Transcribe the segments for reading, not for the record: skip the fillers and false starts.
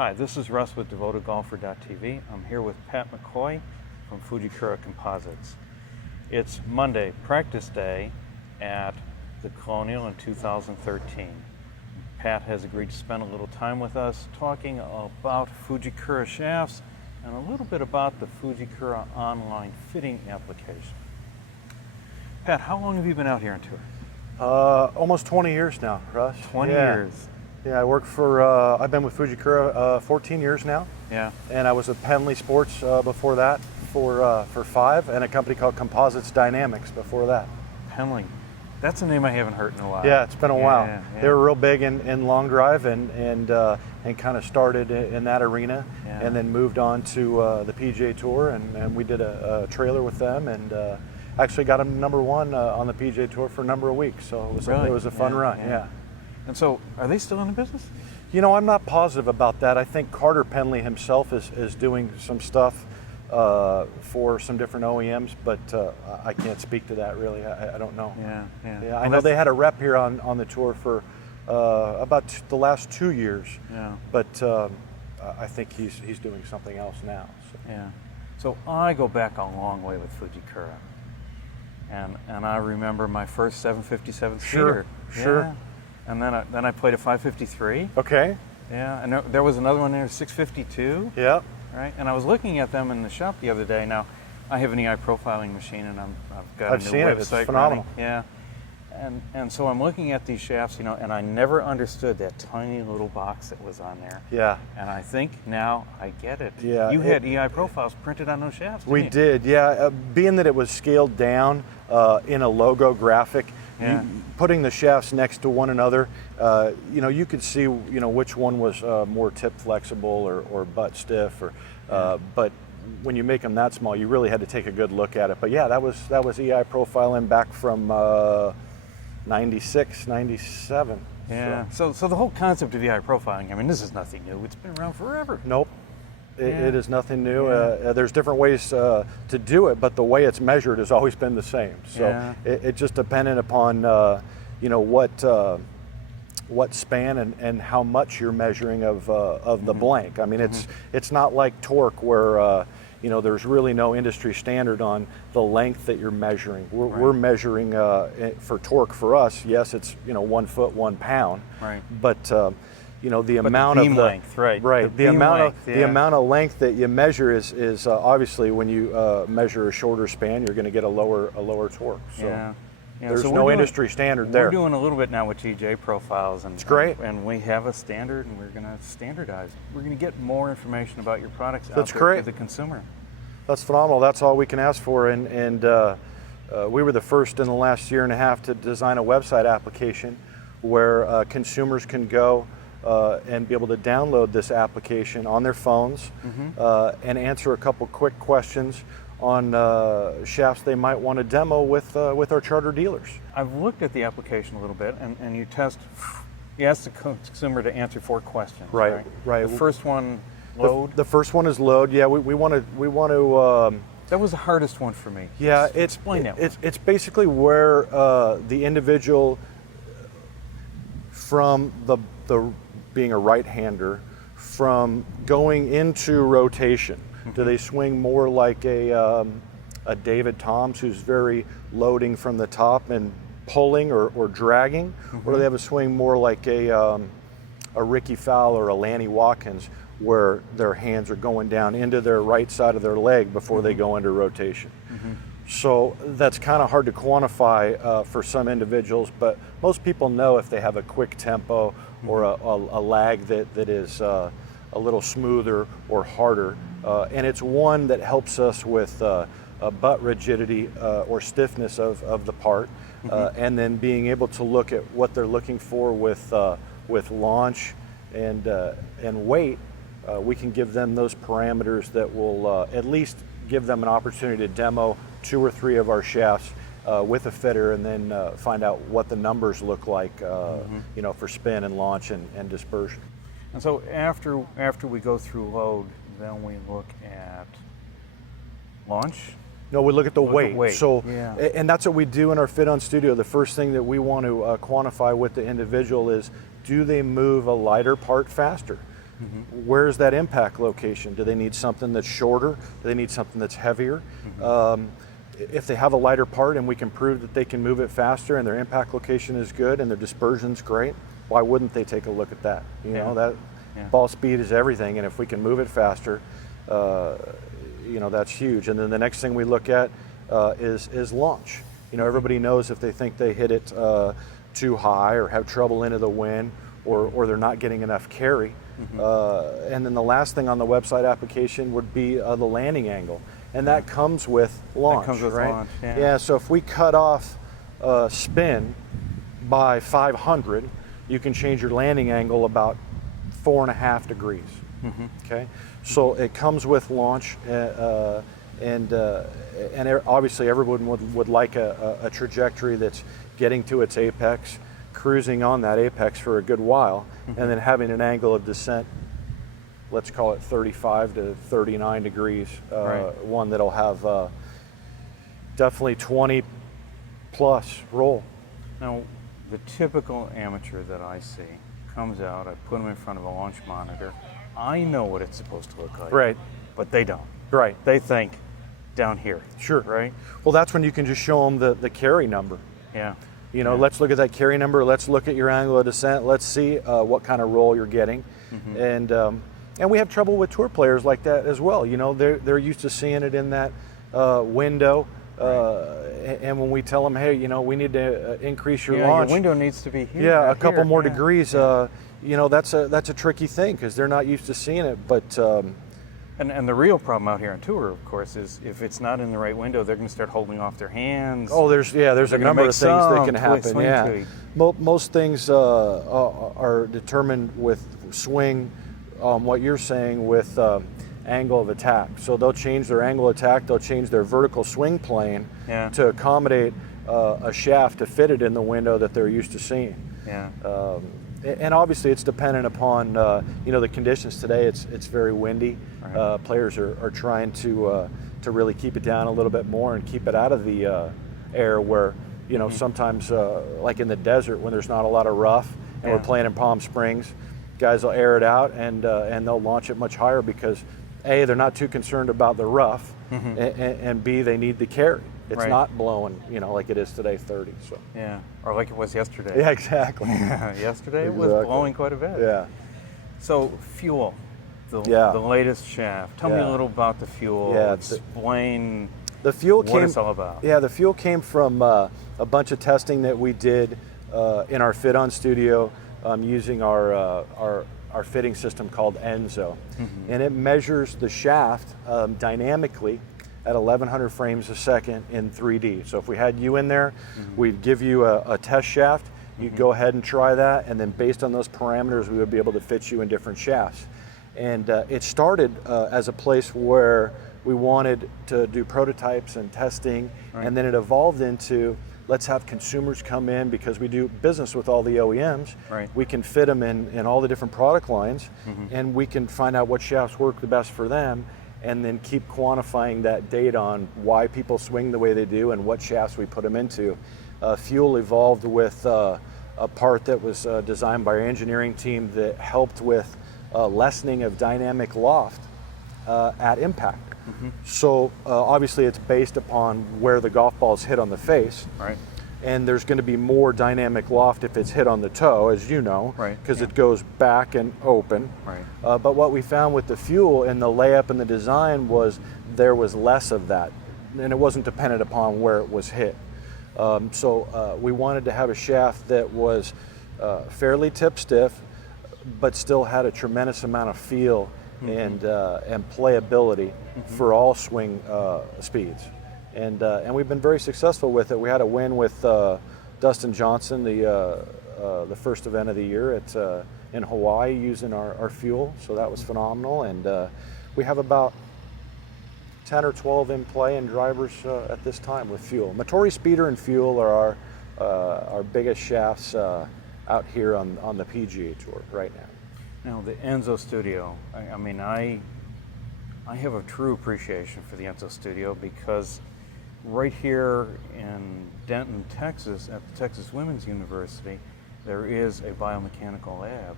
Hi, this is Russ with DevotedGolfer.tv. I'm here with Pat McCoy from Fujikura Composites. It's Monday, practice day at the Colonial in 2013. Pat has agreed to spend a little time with us talking about Fujikura shafts and a little bit about the Fujikura online fitting application. Pat, how long have you been out here on tour? Almost 20 years now, Russ. 20 years. Yeah, I work for, I've been with Fujikura 14 years now. Yeah. And I was at Penley Sports before that for 5, and a company called Composites Dynamics before that. Penley. That's a name I haven't heard in a while. Yeah, it's been a while. Yeah. They were real big in long drive and kind of started in that arena, and then moved on to the PGA Tour, and we did a trailer with them, and actually got them #1 on the PGA Tour for a number of weeks. So it was a fun run. Yeah. And so, are they still in the business? You know, I'm not positive about that. I think Carter Penley himself is doing some stuff for some different OEMs, but I can't speak to that really. I don't know. Yeah. I know they had a rep here on the tour for about the last 2 years. Yeah. But I think he's doing something else now. So. Yeah. So I go back a long way with Fujikura, and I remember my first 757 Sure. Sure. And then I played a 553. Okay. Yeah. And there was another one there, 652. Yeah. Right. And I was looking at them in the shop the other day. Now, I have an EI profiling machine, and I've got a new seen website it. It's phenomenal. running. Yeah. And so I'm looking at these shafts, and I never understood that tiny little box that was on there. Yeah. And I think now I get it. Yeah. You had EI profiles printed on those shafts, didn't We you? did, yeah. Being that it was scaled down in a logo graphic, putting the shafts next to one another, you could see, which one was more tip flexible or butt stiff, but when you make them that small, you really had to take a good look at it. But yeah, that was EI profiling back from 96, 97. Yeah. So the whole concept of EI profiling, I mean, this is nothing new. It's been around forever. Nope. It is nothing new. There's different ways to do it, but the way it's measured has always been the same. So it just depended upon what span and how much you're measuring of the blank. I mean, it's not like torque where there's really no industry standard on the length that you're measuring. We're measuring for torque for us. Yes, it's 1 foot 1 pound. Right. But the amount the beam of the length, right? The amount of length that you measure is obviously when you measure a shorter span, you're going to get a lower torque. So there's no industry standard there. We're doing a little bit now with TJ profiles, and it's great. And we have a standard, and we're going to standardize. We're going to get more information about your products out That's there great. to the consumer. That's phenomenal. That's all we can ask for, and we were the first in the last year and a half to design a website application where consumers can go and be able to download this application on their phones and answer a couple quick questions on shafts they might want to demo with our charter dealers. I've looked at the application a little bit, and you ask the consumer to answer 4 questions. Right. The first one, load. The first one is load. Yeah, we want to. That was the hardest one for me. Yeah, explain that. It's basically where the individual from the being a right-hander, from going into rotation. Do they swing more like a David Toms, who's very loading from the top and pulling or dragging, or do they have a swing more like a Ricky Fowler or a Lanny Watkins, where their hands are going down into their right side of their leg before they go into rotation? So that's kind of hard to quantify for some individuals, but most people know if they have a quick tempo or a lag that is a little smoother or harder. And it's one that helps us with butt rigidity or stiffness of the part, and then being able to look at what they're looking for with launch and weight. We can give them those parameters that will at least give them an opportunity to demo 2 or 3 of our shafts with a fitter, and then find out what the numbers look like, for spin and launch and dispersion. And so after we go through load, then we look at launch. No, we look at the weight. So, yeah. And that's what we do in our Fit On Studio. The first thing that we want to quantify with the individual is, do they move a lighter part faster? Where's that impact location? Do they need something that's shorter? Do they need something that's heavier? If they have a lighter part and we can prove that they can move it faster and their impact location is good and their dispersion's great, why wouldn't they take a look at that? You know, that ball speed is everything, and if we can move it faster, you know, that's huge. And then the next thing we look at is launch. You know, everybody knows if they think they hit it too high or have trouble into the wind, or they're not getting enough carry. And then the last thing on the website application would be the landing angle, and that comes with launch. That comes with right? launch, Yeah. So if we cut off spin by 500, you can change your landing angle about 4.5 degrees. Okay. So it comes with launch, and obviously everyone would like a trajectory that's getting to its apex, cruising on that apex for a good while, and then having an angle of descent, let's call it 35 to 39 degrees, one that'll have definitely 20 plus roll. Now, the typical amateur that I see comes out, I put them in front of a launch monitor. I know what it's supposed to look like. Right. But they don't. Right. They think down here. Sure. Right? Well, that's when you can just show them the carry number. Yeah. You know, let's look at that carry number. Let's look at your angle of descent. Let's see what kind of roll you're getting. And we have trouble with tour players like that as well. You know, they're used to seeing it in that window. And when we tell them, hey, you know, we need to increase your launch. Your window needs to be here. Yeah, a couple more degrees. You know, that's a tricky thing because they're not used to seeing it. But and the real problem out here on tour, of course, is if it's not in the right window, they're going to start holding off their hands. Oh, there's a number of things that can happen. Yeah, tweak. Most things are determined with swing. What you're saying with angle of attack. So they'll change their angle of attack. They'll change their vertical swing plane to accommodate a shaft to fit it in the window that they're used to seeing. Yeah. And obviously, it's dependent upon you know, the conditions today. It's very windy. Players are trying to really keep it down a little bit more and keep it out of the air. Where, you know, sometimes like in the desert when there's not a lot of rough and we're playing in Palm Springs, guys will air it out and they'll launch it much higher because A, they're not too concerned about the rough, and B, they need the carry. It's not blowing, you know, like it is today, 30. So yeah, or like it was yesterday. Yeah, exactly. Yesterday it was blowing quite a bit. Yeah. So fuel, the latest shaft. Tell me a little about the fuel. Yeah, explain the fuel what it's all about. Yeah, the fuel came from a bunch of testing that we did in our fit-on studio using our fitting system called Enso, and it measures the shaft dynamically at 1100 frames a second in 3D. So if we had you in there, we'd give you a test shaft, you'd go ahead and try that, and then based on those parameters, we would be able to fit you in different shafts. And it started as a place where we wanted to do prototypes and testing, and then it evolved into, let's have consumers come in because we do business with all the OEMs. We can fit them in all the different product lines, and we can find out what shafts work the best for them, and then keep quantifying that data on why people swing the way they do and what shafts we put them into. Fuel evolved with a part that was designed by our engineering team that helped with lessening of dynamic loft at impact. So obviously it's based upon where the golf ball is hit on the face. And there's going to be more dynamic loft if it's hit on the toe, as you know, because it goes back and open. But what we found with the fuel and the layup and the design was there was less of that, and it wasn't dependent upon where it was hit. So we wanted to have a shaft that was fairly tip stiff, but still had a tremendous amount of feel and playability for all swing speeds. And we've been very successful with it. We had a win with Dustin Johnson, the first event of the year in Hawaii using our fuel, so that was phenomenal. And we have about 10 or 12 in play and drivers at this time with fuel. Motori Speeder and fuel are our biggest shafts out here on the PGA Tour right now. Now the Enso studio, I mean, I have a true appreciation for the Enso studio because right here in Denton, Texas, at the Texas Women's University, there is a biomechanical lab.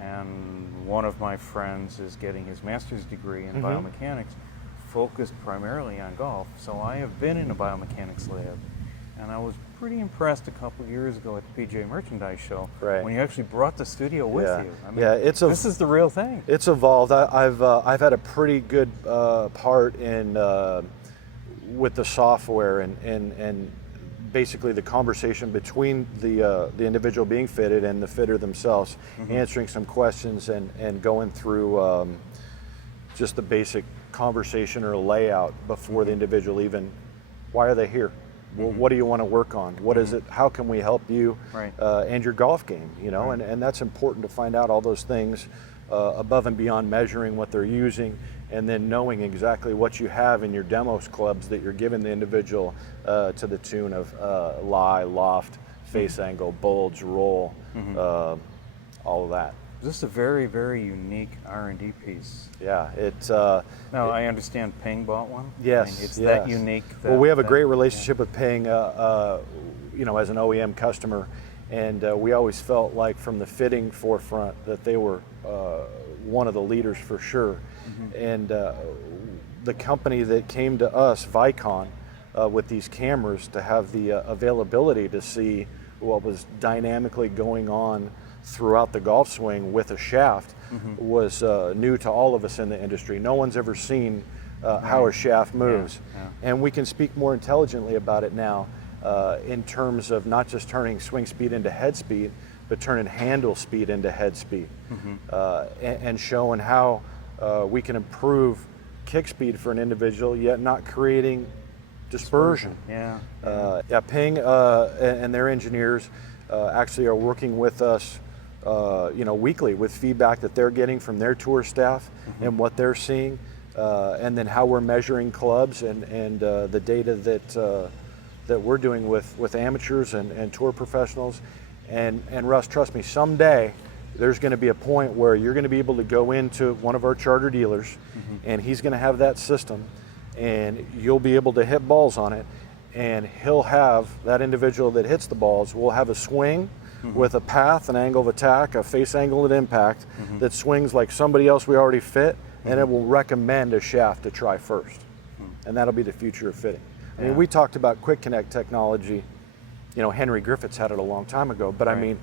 and one of my friends is getting his master's degree in biomechanics, focused primarily on golf. So I have been in a biomechanics lab, and I was pretty impressed a couple years ago at the PGA Merchandise Show when you actually brought the studio with you. I mean, this is the real thing. It's evolved. I've had a pretty good part in with the software and basically the conversation between the individual being fitted and the fitter themselves, answering some questions and going through just the basic conversation or layout before the individual even, why are they here? Well, what do you want to work on? What is it? How can we help you and your golf game? You know, and that's important to find out all those things above and beyond measuring what they're using, and then knowing exactly what you have in your demos clubs that you're giving the individual to the tune of lie, loft, face angle, bulge, roll, all of that. This is a very, very unique R&D piece. Yeah, it's. Now, I understand Ping bought one. Yes, I mean, it's that unique. Well, we have a great relationship with Ping, you know, as an OEM customer, and we always felt like from the fitting forefront that they were one of the leaders for sure. And the company that came to us, Vicon, with these cameras to have the availability to see what was dynamically going on throughout the golf swing with a shaft was new to all of us in the industry. No one's ever seen how a shaft moves. And we can speak more intelligently about it now in terms of not just turning swing speed into head speed, but turning handle speed into head speed, and showing how we can improve kick speed for an individual, yet not creating dispersion. Ping and their engineers actually are working with us you know, weekly with feedback that they're getting from their tour staff and what they're seeing, and then how we're measuring clubs and the data that we're doing with amateurs and tour professionals. And Russ, trust me, someday there's going to be a point where you're going to be able to go into one of our charter dealers, and he's going to have that system, and you'll be able to hit balls on it, and he'll have that individual that hits the balls will have a swing with a path, an angle of attack, a face angle at impact that swings like somebody else we already fit, and it will recommend a shaft to try first. And that'll be the future of fitting. I mean, we talked about quick connect technology. You know, Henry Griffiths had it a long time ago, but I mean,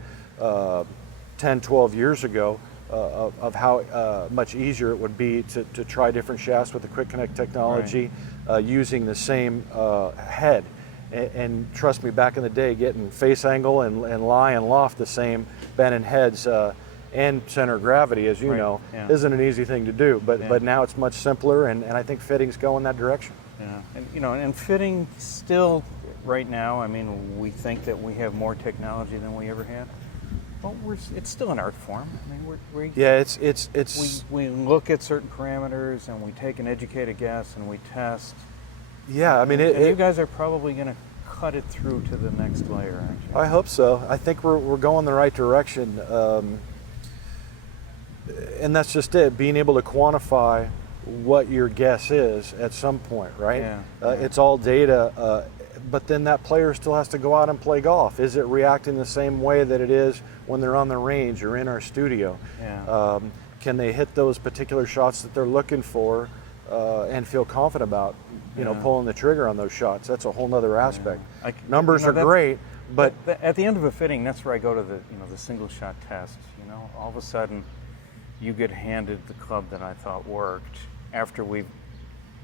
10, 12 years ago, of how much easier it would be to try different shafts with the quick connect technology using the same head. And trust me, back in the day, getting face angle and lie and loft the same bend and heads and center of gravity, as you know, isn't an easy thing to do. But now it's much simpler, and I think fittings go in that direction. Yeah, and you know, and fitting still right now. I mean, we think that we have more technology than we ever had. But it's still an art form. I mean, we look at certain parameters and we take an educated guess and we test. Yeah, I mean, you guys are probably going to cut it through to the next layer, aren't you? I hope so. I think we're going the right direction, and that's just it. Being able to quantify what your guess is at some point, right? It's all data, but then that player still has to go out and play golf. Is it reacting the same way that it is when they're on the range or in our studio? Can they hit those particular shots that they're looking for and feel confident about, you know, pulling the trigger on those shots? That's a whole nother aspect. Numbers are great, but at the end of a fitting, that's where I go to the single shot test. You know, all of a sudden, you get handed the club that I thought worked after we've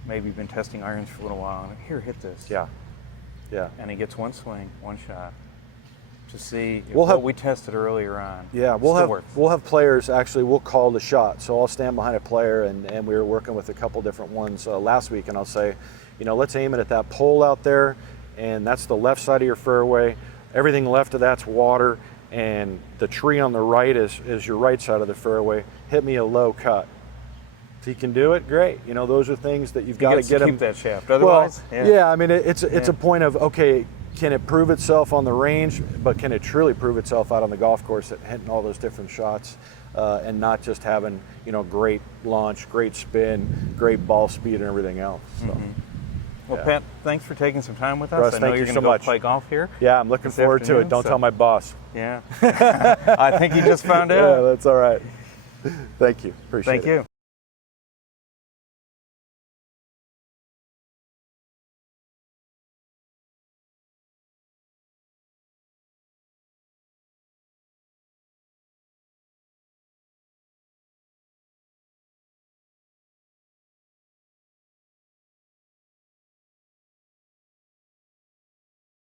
maybe been testing irons for a little while. And here, hit this. And he gets one swing, one shot, to see if what we tested earlier on. We'll have players actually. We'll call the shot. So I'll stand behind a player, and we were working with a couple different ones last week, and I'll say, you know, let's aim it at that pole out there, and that's the left side of your fairway. Everything left of that's water, and the tree on the right is your right side of the fairway. Hit me a low cut. If he can do it, great. You know, those are things that you've got to get him. Keep that shaft. Otherwise, I mean, it's a point of, okay, can it prove itself on the range, but can it truly prove itself out on the golf course at hitting all those different shots and not just having, you know, great launch, great spin, great ball speed, and everything else. So. Well, Yeah. Pat, thanks for taking some time with us. Russ, I know thank you're you going to so go much. play golf here. Yeah, I'm looking this forward to it. afternoon, Don't so- tell my boss. Yeah. I think you just found Yeah, out. that's all right. Thank you. Appreciate it. Thank you.